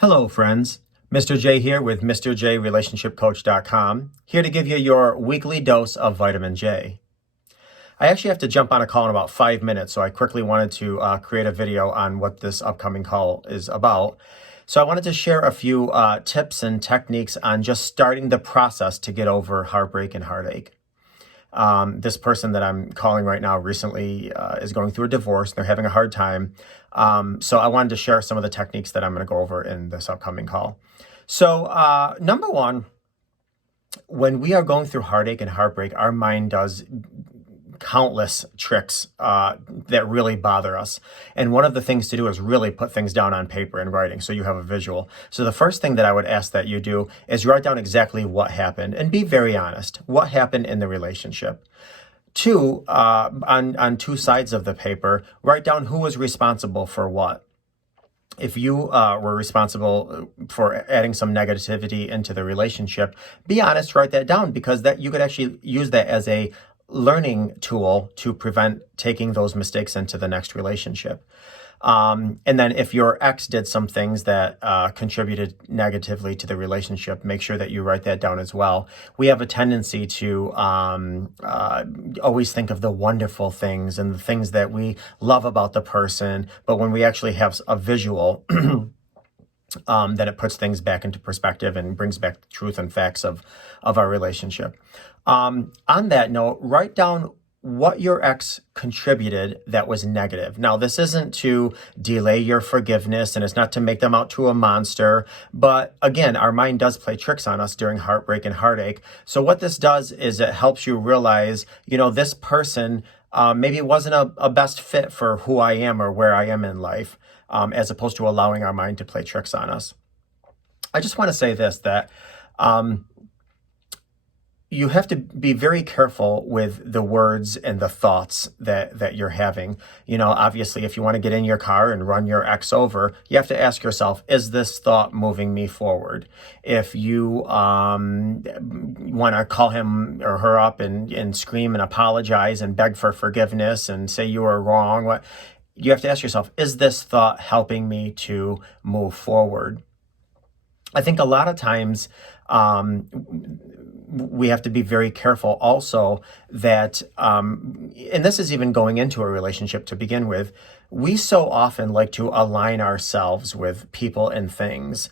Hello, friends. Mr. J here with MrJRelationshipCoach.com, here to give you your weekly dose of vitamin J. I actually have to jump on a call in about 5 minutes, so I quickly wanted to create a video on what this upcoming call is about. So I wanted to share a few tips and techniques on just starting the process to get over heartbreak and heartache. This person that I'm calling right now recently is going through a divorce. They're having a hard time. So I wanted to share some of the techniques that I'm going to go over in this upcoming call. So number one, when we are going through heartache and heartbreak, our mind does countless tricks that really bother us. And one of the things to do is really put things down on paper and writing so you have a visual. So the first thing that I would ask that you do is write down exactly what happened and be very honest. What happened in the relationship? Two, on two sides of the paper, write down who was responsible for what. If you were responsible for adding some negativity into the relationship, be honest, write that down, because that you could actually use that as a learning tool to prevent taking those mistakes into the next relationship. And then if your ex did some things that contributed negatively to the relationship, make sure that you write that down as well. We have a tendency to always think of the wonderful things and the things that we love about the person, but when we actually have a visual, then it puts things back into perspective and brings back the truth and facts of our relationship. On that note, write down what your ex contributed that was negative. Now, this isn't to delay your forgiveness, and it's not to make them out to a monster. But again, our mind does play tricks on us during heartbreak and heartache. So what this does is it helps you realize, this person maybe wasn't a best fit for who I am or where I am in life, as opposed to allowing our mind to play tricks on us. I just want to say this, that you have to be very careful with the words and the thoughts that you're having. Obviously, if you want to get in your car and run your ex over, you have to ask yourself, is this thought moving me forward? If you want to call him or her up and scream and apologize and beg for forgiveness and say you were wrong, you have to ask yourself, is this thought helping me to move forward? I think a lot of times, we have to be very careful also that, and this is even going into a relationship to begin with, we so often like to align ourselves with people and things.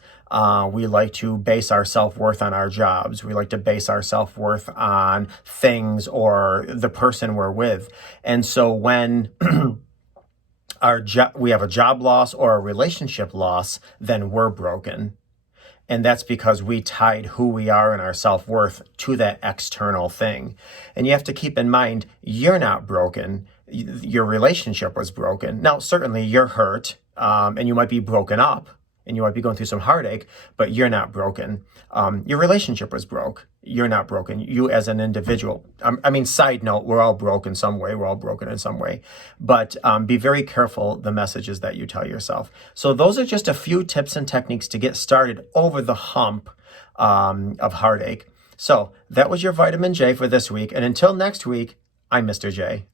We like to base our self-worth on our jobs. We like to base our self-worth on things or the person we're with. And so when we have a job loss or a relationship loss, then we're broken. And that's because we tied who we are and our self-worth to that external thing. And you have to keep in mind, you're not broken. Your relationship was broken. Now, certainly you're hurt, and you might be broken up, and you might be going through some heartache, but you're not broken. Your relationship was broke. You're not broken. You as an individual. Side note, we're all broken some way. We're all broken in some way. But be very careful the messages that you tell yourself. So those are just a few tips and techniques to get started over the hump of heartache. So that was your vitamin J for this week. And until next week, I'm Mr. J.